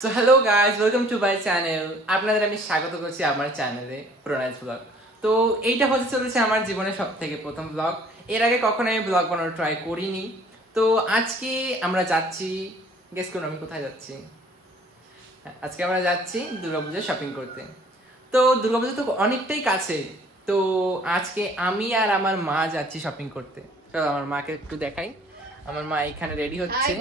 So hello guys, welcome to my channel. আপনাদের আমি স্বাগত করছি আমার চ্যানেলে প্রণয় ব্লগ। তো এইটা হতে চলেছে আমার জীবনের সবথেকে প্রথম ব্লগ। এর আগে কখনো আমি ব্লগ বানানোর ট্রাই করিনি। তো আজকে আমরা যাচ্ছি, গেস করুন আমি কোথায় যাচ্ছি। আজকে আমরা যাচ্ছি দুর্গাপূজা শপিং করতে। তো দুর্গাপূজা তো অনেকটাই কাছে। তো আজকে আমি আর আমার মা যাচ্ছি শপিং করতে। চলো আমার মাকে একটু দেখাই। আমার মা এখানে রেডি হচ্ছে।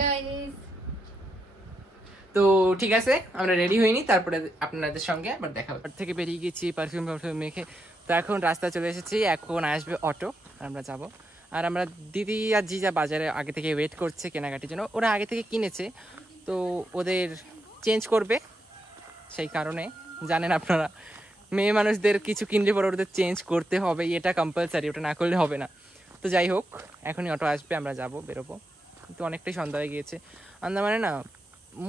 তো ঠিক আছে, আমরা রেডি হইনি, তারপরে আপনাদের সঙ্গে আবার দেখা হবে। থেকে বেরিয়ে গেছি পারফিউম মেখে। তো এখন রাস্তা চলে এসেছি, এখন আসবে অটো, আমরা যাব। আর আমরা দিদি আর জিজা বাজারে আগে থেকে ওয়েট করছে কেনাকাটির জন্য। ওরা আগে থেকে কিনেছে, তো ওদের চেঞ্জ করবে, সেই কারণে জানেন আপনারা মেয়ে মানুষদের কিছু কিনলে পরে ওদের চেঞ্জ করতে হবে, এটা কম্পালসারি, ওটা না করলে হবে না। তো যাই হোক, এখনই অটো আসবে, আমরা যাব, বেরোবো। কিন্তু অনেকটাই সন্ধ্যা হয়ে গিয়েছে। আন্দামানে না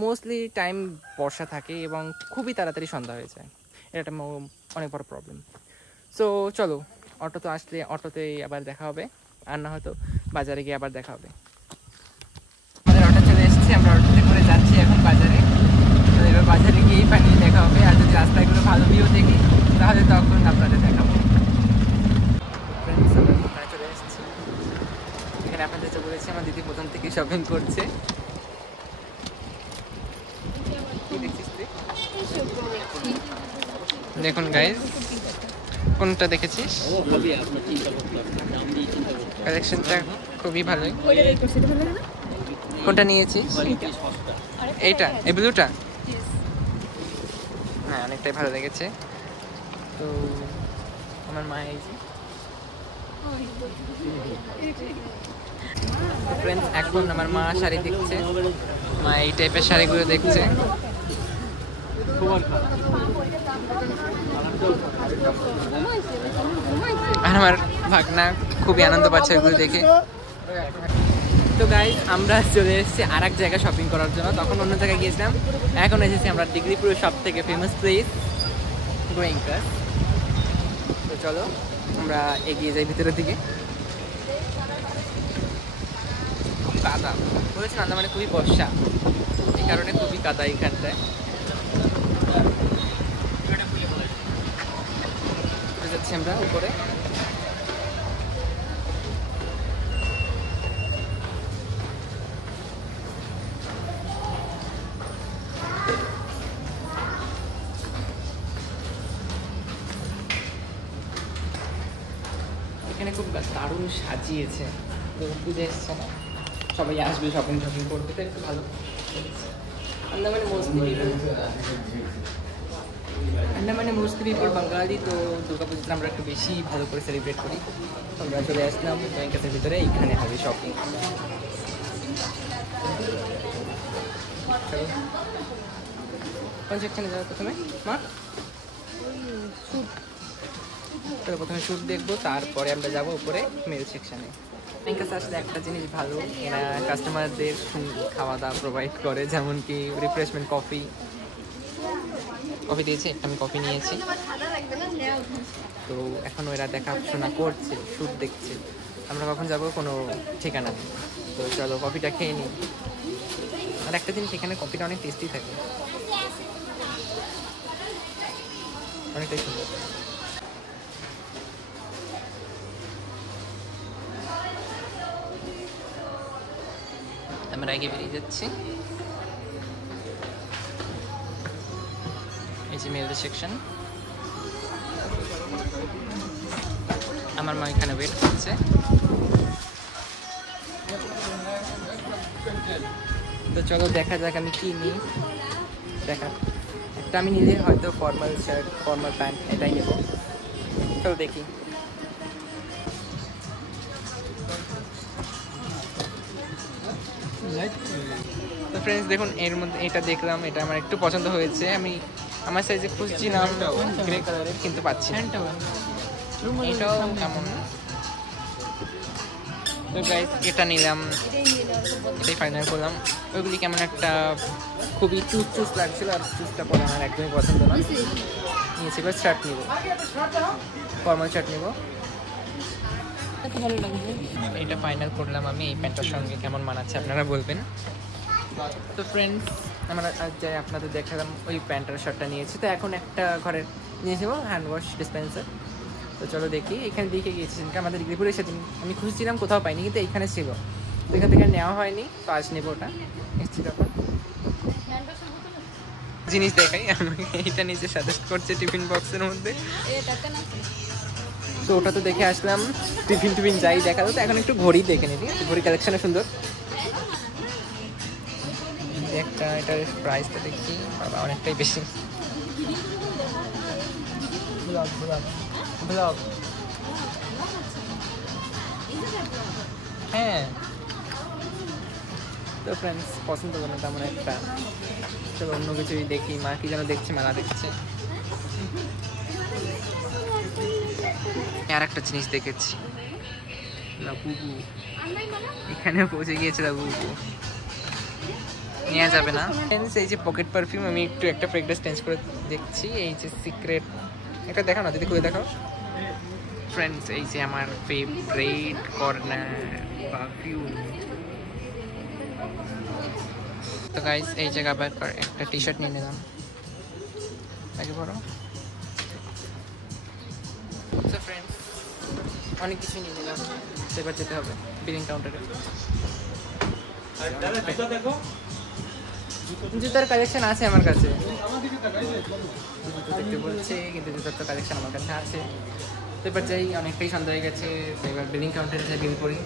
মোস্টলি টাইম বর্ষা থাকে এবং খুবই তাড়াতাড়ি সন্ধ্যা হয়ে যায়, এটা একটা অনেক বড় প্রবলেম। সো চলো, অটো তো আসলে অটোতে আবার দেখা হবে, আর না হয়তো বাজারে গিয়ে আবার দেখা হবে। আমাদের অটো চলে এসেছি, আমরা অটোতে করে যাচ্ছি এখন বাজারে। তো এবার বাজারে গিয়েই ফাইনালি দেখা হবে, আর যদি রাস্তাগুলো ভালো ভিউ দেখি তাহলে তখন আপনাদের দেখাবো। ফ্রেন্ডস, আমরা দোকানে চলে এসেছি। এখানে আপনাদের যে বলেছি আমার দিদি প্রথম থেকে শপিং করছে। দেখুন গাইস, কোনটা দেখেছিস? কালেকশনটা খুবই ভালোই। কোনটা নিয়েছিস? এইটা, এই ব্লুটা? হ্যাঁ, অনেকটাই ভালো লেগেছে। তো আমার মা এই যে ফ্রেন্ডস, এখন আমার মা শাড়ি দেখছে। মা এই টাইপের শাড়িগুলো দেখছে। আর আমার ভাগনা খুবই আনন্দ পাচ্ছে এগুলো দেখে। তো গাইস, আমরা চলে এসেছি আর এক জায়গায় শপিং করার জন্য। তখন অন্য জায়গায় গিয়েছিলাম, এখন এসেছি আমরা ডিগ্রিপুরের সব থেকে ফেমাস প্লেস গোয়েঙ্কাস। তো চলো আমরা এগিয়ে যাই ভিতরের দিকে। খুব কাদা বলেছেন, আন্দামানে খুবই বর্ষা, এই কারণে খুবই কাদা এইখানটায়। যাচ্ছি আমরা উপরে। এখানে খুব দারুণ সাজিয়েছে, পুজো এসছে না, সবাই আসবে শপিং করতে, তো একটু ভালো। আন্দামানে মোস্টলি পিপল বাঙালি, তো দুর্গাপুজোটা আমরা একটু বেশি ভালো করে সেলিব্রেট করি। আমরা চলে আসলাম গোয়েঙ্কাসের ভিতরে, এইখানে হবে শপিং। কোন সেকশনে যাবো প্রথমে মা? চলো প্রথমে শ্যুট দেখবো, তারপরে আমরা যাবো উপরে মেল সেকশানে। গোয়েঙ্কাসে আসলে একটা জিনিস ভালো, এরা কাস্টমারদের খাওয়া দাওয়া প্রোভাইড করে, যেমন কি রিফ্রেশমেন্ট কফি দিয়েছে, আমি কফি নিয়েছি। তো এখন ওরা দেখাশোনা করছে, শ্যুট দেখছে, আমরা কখন যাবো কোনো ঠিকানা নেই। তো চলো কফিটা খেয়ে নিই। আর একটা জিনিস, এখানে কফিটা অনেক টেস্টি থাকে, অনেকটাই সুন্দর। আমরা আগে বেরিয়ে যাচ্ছি, এই যে মেল সেকশন। আমার মা এখানে ওয়েট করছে। তো চলো দেখা যাক আমি কি নিই। দেখা একটা আমি নিলে হয়তো ফর্মাল শার্ট, ফর্মাল প্যান্ট, এটাই নেব। চলো দেখি। তো ফ্রেন্ডস দেখুন, এর মধ্যে এটা দেখলাম, এটা আমার একটু পছন্দ হয়েছে। আমি আমার সাইজে খুঁজছিলাম গ্রে কালারের, কিন্তু পাচ্ছি না। এটাও কেমন, তো গাইস এটা নিলাম, এটাই ফাইনাল করলাম। ওইগুলি কেমন একটা খুবই চুস লাগছিল, আর চুসটা পরে আমার একদমই পছন্দ না। নিয়েছি এবার শার্ট নিব, ফর্মাল শার্ট নিব। ভালো লাগবে, এটা ফাইনাল করলাম আমি। এই প্যান্টটার সঙ্গে কেমন মানাচ্ছে আপনারা বলবেন। তো ফ্রেন্ডস, আমরা আজ যাই আপনাদের দেখালাম ওই প্যান্টার শার্টটা নিয়েছি। তো এখন একটা ঘরের নিয়েছি হ্যান্ড ওয়াশ ডিসপেন্সার। তো চলো দেখি, এখানে দেখে গিয়েছি আমাদের ডিগ্রিপুরে সেদিন আমি খুঁজছিলাম, কোথাও পাইনি, কিন্তু এইখানে ছিল। তো এখান থেকে নেওয়া হয়নি, তো আজ নেবো ওটা। এসছি তখন জিনিস দেখাই, আমাকে এইটা নিজে সাজেস্ট করছে টিফিন বক্সের মধ্যে। তো ওটা তো দেখে আসলাম, টিফিন যাই দেখালো। তো এখন একটু ঘড়ি দেখে নিবি, ঘড়ি কালেকশনে সুন্দর একটা। এটার প্রাইসটা দেখি, বাবা অনেকটাই বেশি। ব্লগ হ্যাঁ। তো ফ্রেন্ডস পছন্দ করলো তেমন একটা, চলো অন্য কিছুই দেখি। মা কি যেন দেখছে, মেলা দেখছে। আর একটা জিনিস দেখেছি, লাবুবু এখানে পৌঁছে গিয়েছে। লাবুবু নেওয়া যাবে না। এই যে পকেট পারফিউম, আমি একটু একটা ফ্রেগরেন্স চেঞ্জ করে দেখছি। এই যে সিক্রেট, এটা দেখাও না দিদি, খুলে দেখাও ফ্রেন্ডস। এই যে আমার ফেভারিট কর্নার পারফিউম। তো গাইস এই জায়গা আবার একটা টি শার্ট নিয়ে নিলাম, আগে বড়। তো ফ্রেন্ডস অনেক কিছু নিয়ে নিলাম, এবার যেতে হবে বিলিং কাউন্টারে। জুতার কালেকশন আছে আমার কাছে, জুতো দেখতে বলছে, কিন্তু জুতার তো কালেকশন আমার কাছে আছে। তো এবার যাই, অনেকটাই সন্ধ্যা হয়ে গেছে। তো এবার বিলিং কাউন্টারে যাই, বিল করি।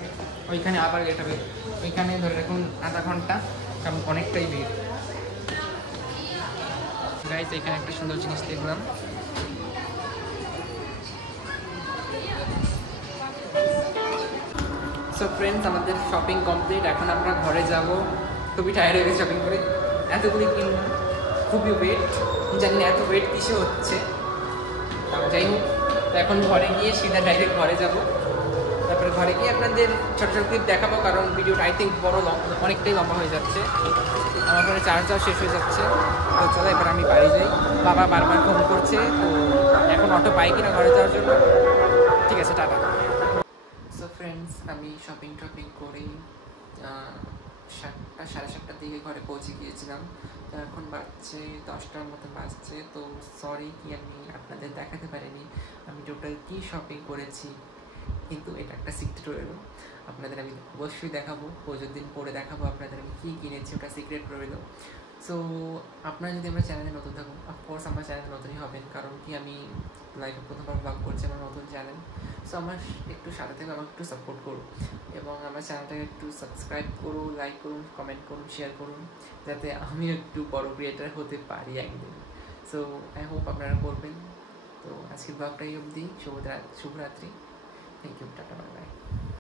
ওইখানে আবার লেট হবে, ওইখানে ধরে রাখুন আধা ঘন্টা, কারণ অনেকটাই ভিড়। গাইস এখানে একটা সুন্দর জিনিস দেখলাম, সো ফ্রেন্ডস আমাদের শপিং কমপ্লিট। এখন আমরা ঘরে যাব, খুবই টায়ার্ড হয়ে গেছে শপিং করে। এতগুলি কিনলাম, খুবই ওয়েট, জানি না এত ওয়েট কিসে হচ্ছে। যাই হোক, তো এখন ঘরে গিয়ে সিধা ডাইরেক্ট ঘরে যাব। তারপরে ঘরে গিয়ে আপনাদের ছোটো ছোটো ক্লিপ দেখাবো, কারণ ভিডিওটা আই থিঙ্ক বড় অনেকটাই লম্বা হয়ে যাচ্ছে। আমার পরে চার্জটাও শেষ হয়ে যাচ্ছে। তো চলো এবার আমি বাড়ি যাই, বাবা বারবার ফোন করছে। তো এখন অটো পাই কিনা ঘরে যাওয়ার জন্য। ঠিক আছে, টাটা। সো ফ্রেন্ডস আমি শপিং করেই 7টা সাড়ে 7টার দিকে ঘরে পৌঁছে গিয়েছিলাম। তো এখন বাজছে 10টার মতো বাজছে। তো সরি কি আমি আপনাদের দেখাতে পারিনি আমি টোটাল কী শপিং করেছি, কিন্তু এটা একটা সিক্রেট রইল। আপনাদের আমি অবশ্যই দেখাবো, পুজোর দিন পরে দেখাবো আপনাদের আমি কী কিনেছি, ওটা সিক্রেট রইল। সো আপনারা যদি আমার চ্যানেলে নতুন থাকুন, অফকোর্স আমার চ্যানেল নতুনই হবেন, কারণ কি আমি লাইফে প্রথমবার ব্লগ করছি, আমার নতুন চ্যানেল। সো আমার একটু সাথে থেকে আমাকে একটু সাপোর্ট করুন, এবং আমার চ্যানেলটাকে একটু সাবস্ক্রাইব করুন, লাইক করুন, কমেন্ট করুন, শেয়ার করুন, যাতে আমি একটু বড় ক্রিয়েটার হতে পারি একদিন। সো আই হোপ আপনারা করবেন। তো আজকের ব্লগটাই অবধি, শুভরাত্রি। Thank you, tata, bye by.